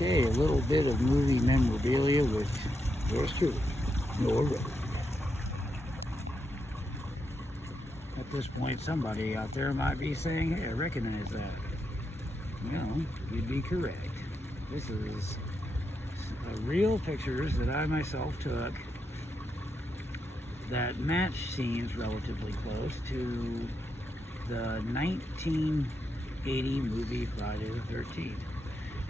Okay, a little bit of movie memorabilia with yours truly, Noah Rose. At this point, somebody out there might be saying, hey, I recognize that. No, you'd be correct. This is real pictures that I myself took that match scenes relatively close to the 1980 movie Friday the 13th.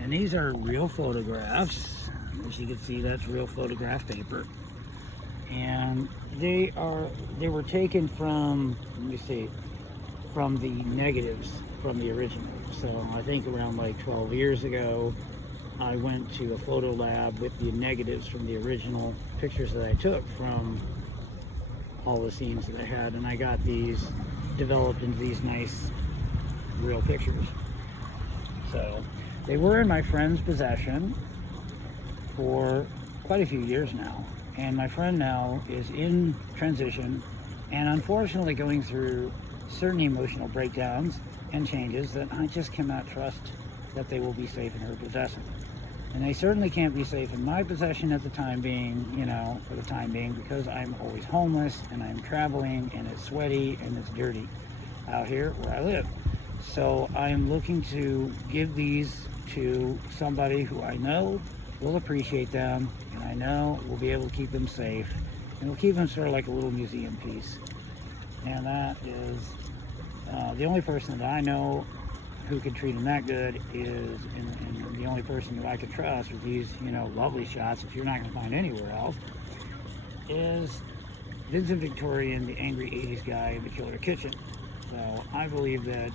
And these are real photographs. As you can see, that's real photograph paper. And they were taken from, let me see, from the negatives from the original. So I think around like 12 years ago, I went to a photo lab with the negatives from the original pictures that I took from all the scenes that I had, and I got these developed into these nice real pictures. So they were in my friend's possession for quite a few years now, and my friend now is in transition and unfortunately going through certain emotional breakdowns and changes that I just cannot trust that they will be safe in her possession. And they certainly can't be safe in my possession at the time being, you know, for the time being, because I'm always homeless and I'm traveling and it's sweaty and it's dirty out here where I live. So I'm looking to give these to somebody who I know will appreciate them, and I know will be able to keep them safe, and will keep them sort of like a little museum piece. And that is the only person that I know who could treat them that good is, and the only person who I could trust with these, you know, lovely shots that you're not going to find anywhere else, is Vincent Victorian, the angry 80s guy in the Killer Kitchen. So I believe that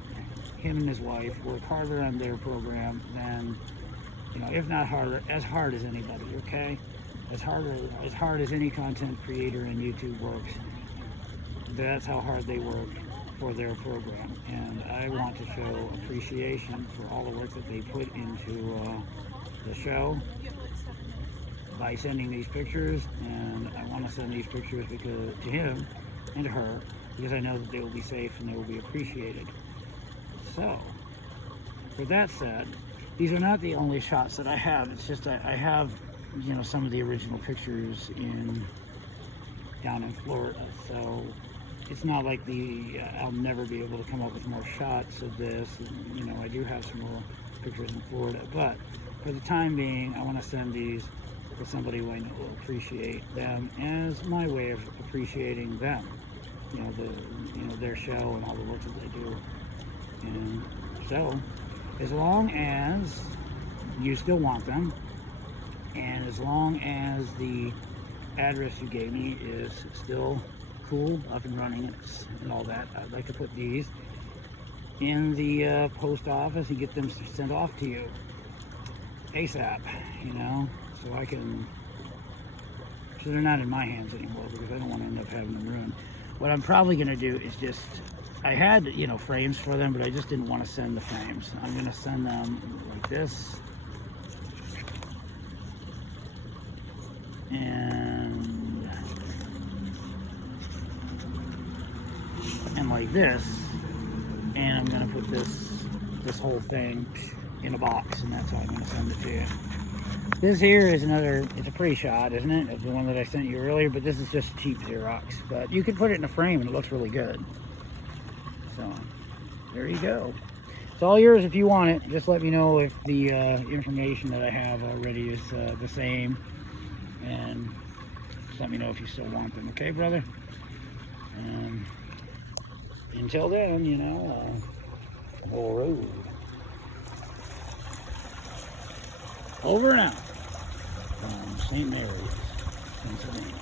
him and his wife work harder on their program than, you know, if not harder, as hard as anybody, okay? As hard as any content creator in YouTube works. That's how hard they work for their program, and I want to show appreciation for all the work that they put into the show by sending these pictures. And I want to send these pictures because to him and to her, because I know that they will be safe and they will be appreciated. So, for that said, these are not the only shots that I have. It's just I have, you know, some of the original pictures down in Florida. So it's not like I'll never be able to come up with more shots of this. And, you know, I do have some more pictures in Florida, but for the time being, I want to send these for somebody who I know will appreciate them as my way of appreciating them. You know, their show and all the work that they do. And so, as long as you still want them, and as long as the address you gave me is still cool, up and running, and all that, I'd like to put these in the post office and get them sent off to you ASAP, you know, so they're not in my hands anymore, because I don't want to end up having them ruined. What I'm probably going to do is just, I had, you know, frames for them, but I just didn't want to send the frames. I'm going to send them like this. And like this. And I'm going to put this whole thing in a box, and that's how I'm going to send it to you. This here is it's a pretty shot, isn't it? It's the one that I sent you earlier, but this is just cheap Xerox. But you could put it in a frame and it looks really good. So, there you go. It's all yours if you want it. Just let me know if the information that I have already is the same. And just let me know if you still want them. Okay, brother? Until then, you know, whole road. Over and out from St. Mary's, Pennsylvania.